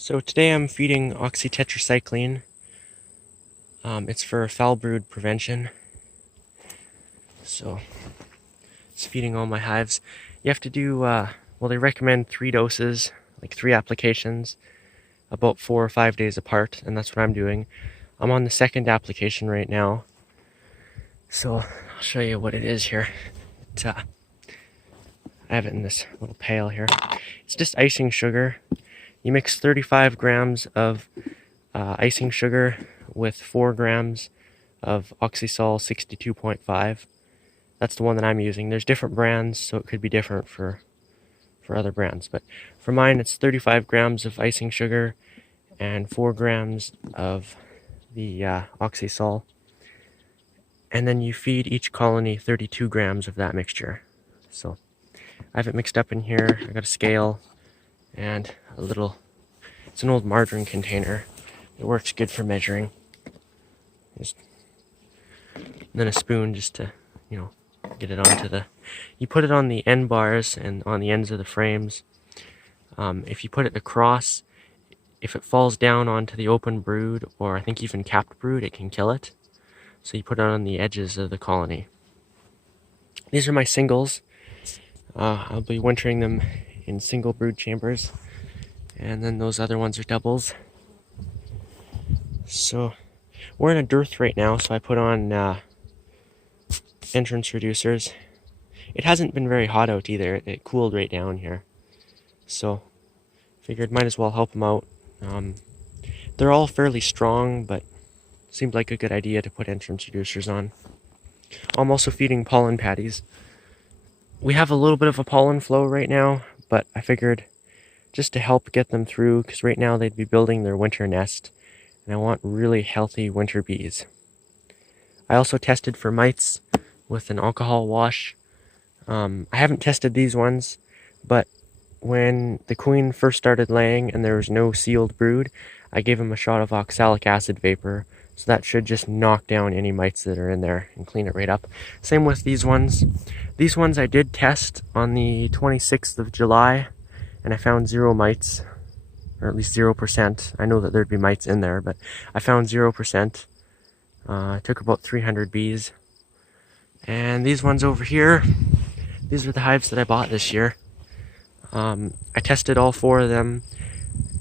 So today I'm feeding OxyTetracycline. It's for foul brood prevention. So it's feeding all my hives. You have to do, well, they recommend 3 doses, like 3 applications, about 4 or 5 days apart, and that's what I'm doing. I'm on the 2nd application right now. So I'll show you what it is here. I have it in this little pail here. It's just icing sugar. You mix 35 grams of icing sugar with 4 grams of Oxysol 62.5. That's the one that I'm using. There's different brands, so it could be different for other brands. But for mine, it's 35 grams of icing sugar and 4 grams of the Oxysol. And then you feed each colony 32 grams of that mixture. So I have it mixed up in here. I got a scale and a little, it's an old margarine container. It works good for measuring. And then a spoon just to, get it onto you put it on the end bars and on the ends of the frames. If you put it across, if it falls down onto the open brood, or I think even capped brood, it can kill it. So you put it on the edges of the colony. These are my singles. I'll be wintering them in single brood chambers, and then those other ones are doubles. So we're in a dearth right now, so I put on entrance reducers. It hasn't been very hot out either. It cooled right down here, so figured might as well help them out. They're all fairly strong, but seemed like a good idea to put entrance reducers on. I'm also feeding pollen patties. We have a little bit of a pollen flow right now, but I figured just to help get them through, because right now they'd be building their winter nest, and I want really healthy winter bees. I also tested for mites with an alcohol wash. I haven't tested these ones, but when the queen first started laying and there was no sealed brood, I gave them a shot of oxalic acid vapor, so that should just knock down any mites that are in there and clean it right up. Same with these ones. These ones I did test on the 26th of July, and I found 0 mites, or at least 0%. I know that there'd be mites in there, but I found 0%. I took about 300 bees. And these ones over here, these are the hives that I bought this year. I tested all 4 of them,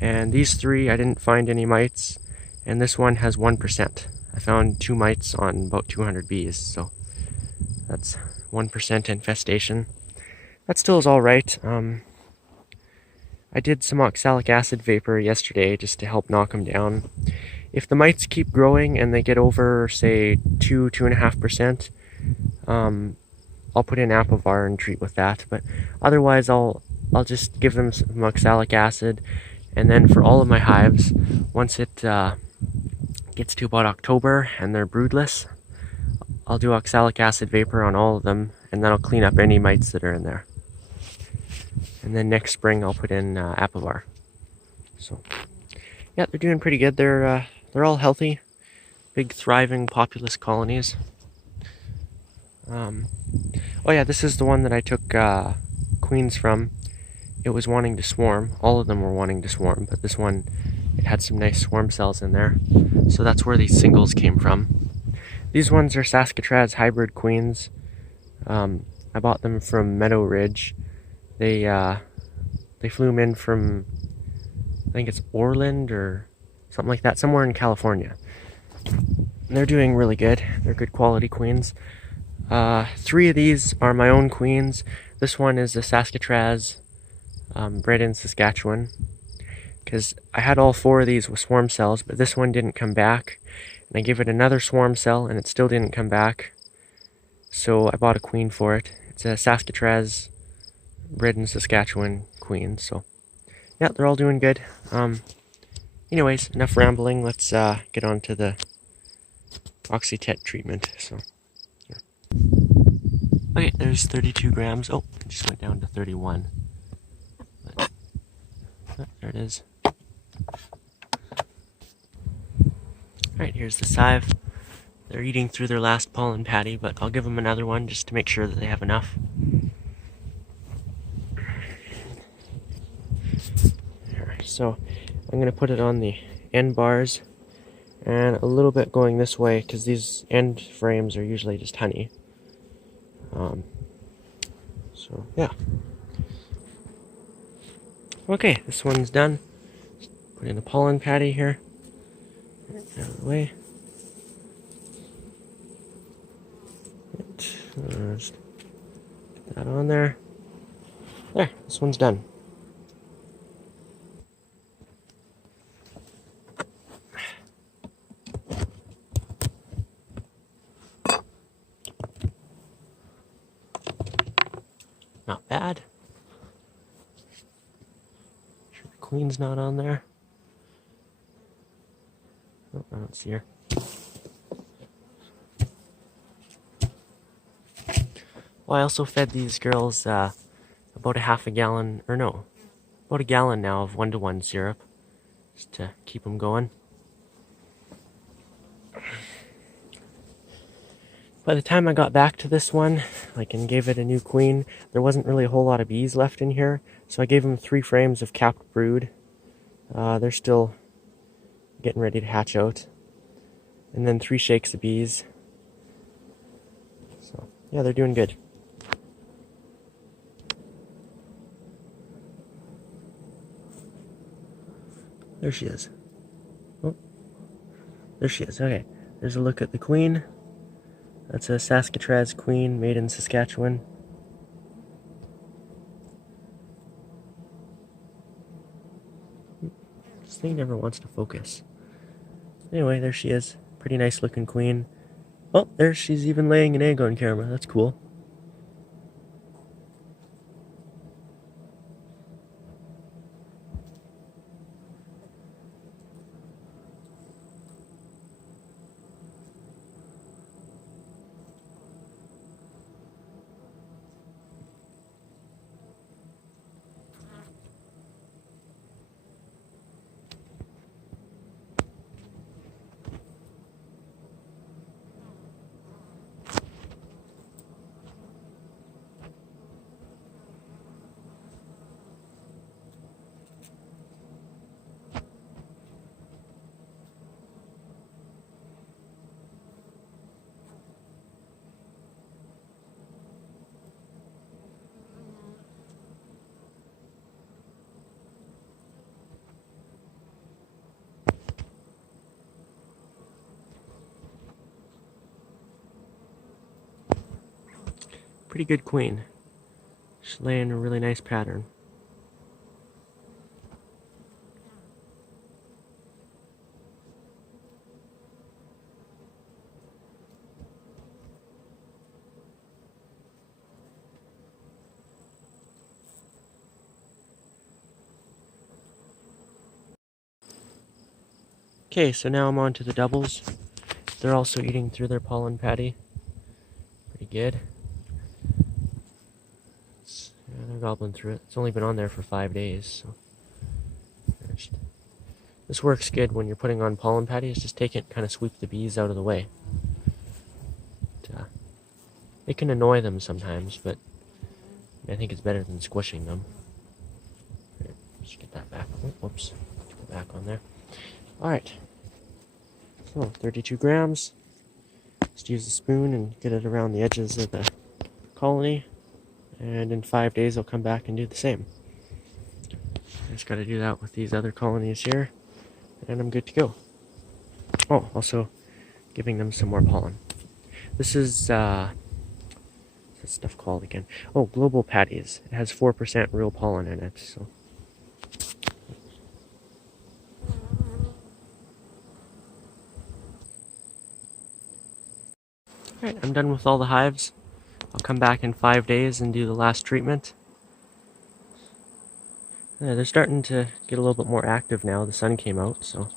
and these 3 I didn't find any mites, and this one has 1%. I found 2 mites on about 200 bees, so that's 1% infestation. That still is alright. I did some oxalic acid vapor yesterday just to help knock them down. If the mites keep growing and they get over, say, 2.5%, I'll put in Apivar and treat with that. But otherwise, I'll just give them some oxalic acid, and then for all of my hives, once it gets to about October and they're broodless, I'll do oxalic acid vapor on all of them, and then I'll clean up any mites that are in there. And then next spring I'll put in Apivar. So yeah, they're doing pretty good. They're all healthy, big thriving populous colonies. Oh yeah, this is the one that I took queens from. It was wanting to swarm. All of them were wanting to swarm, but this one, it had some nice swarm cells in there. So that's where these singles came from. These ones are Saskatraz hybrid queens. I bought them from Meadow Ridge. They flew them in from, I think it's Orland or something like that, somewhere in California. And they're doing really good. They're good quality queens. 3 of these are my own queens. This one is a Saskatraz, bred in Saskatchewan, because I had all 4 of these with swarm cells, but this one didn't come back, and I gave it another swarm cell and it still didn't come back, so I bought a queen for it. It's a Saskatraz, bred in Saskatchewan queen. So yeah, they're all doing good. Anyways, enough rambling. Let's get on to the OxyTet treatment. So okay, there's 32 grams. Oh, it just went down to 31. But, there it is. Alright, here's the sieve. They're eating through their last pollen patty, but I'll give them another one just to make sure that they have enough. There, So I'm going to put it on the end bars and a little bit going this way because these end frames are usually just honey. So yeah. Okay, this one's done. Put in the pollen patty here. Out of the way. Just get that on there. There, this one's done. Not bad. Sure the queen's not on there. Oh, I don't see her. Well, I also fed these girls about a half a gallon, or no, about a gallon now of 1-to-1 syrup, just to keep them going. By the time I got back to this one, and gave it a new queen, there wasn't really a whole lot of bees left in here, so I gave them 3 frames of capped brood. They're still getting ready to hatch out. And then 3 shakes of bees. So, yeah, they're doing good. There she is. Oh, there she is. Okay, there's a look at the queen. That's a Saskatraz queen made in Saskatchewan. This thing never wants to focus. Anyway, there she is. Pretty nice looking queen. Oh, there she's even laying an egg on camera. That's cool. Pretty good queen. She's laying a really nice pattern. Okay, so now I'm on to the doubles. They're also eating through their pollen patty. Pretty good. Yeah, they're gobbling through it. It's only been on there for 5 days, so this works good when you're putting on pollen patties. Just take it and kind of sweep the bees out of the way. It can annoy them sometimes, but I think it's better than squishing them. Here, just get that back. Oh, whoops. Get it back on there. Alright. So, 32 grams. Just use a spoon and get it around the edges of the colony. And in 5 days, I'll come back and do the same. I just got to do that with these other colonies here. And I'm good to go. Oh, also giving them some more pollen. This is, what's this stuff called again? Oh, Global Patties. It has 4% real pollen in it, so. Alright, I'm done with all the hives. I'll come back in 5 days and do the last treatment. Yeah, they're starting to get a little bit more active now. The sun came out, so.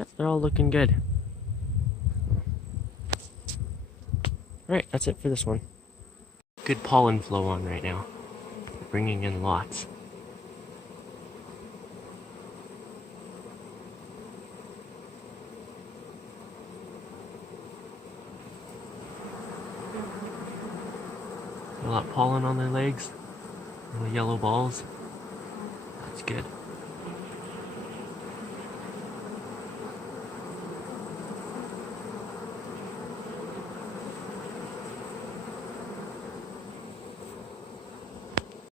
Yeah, they're all looking good. Alright, that's it for this one. Good pollen flow on right now. Bringing in lots. A lot of pollen on their legs. Little yellow balls. That's good.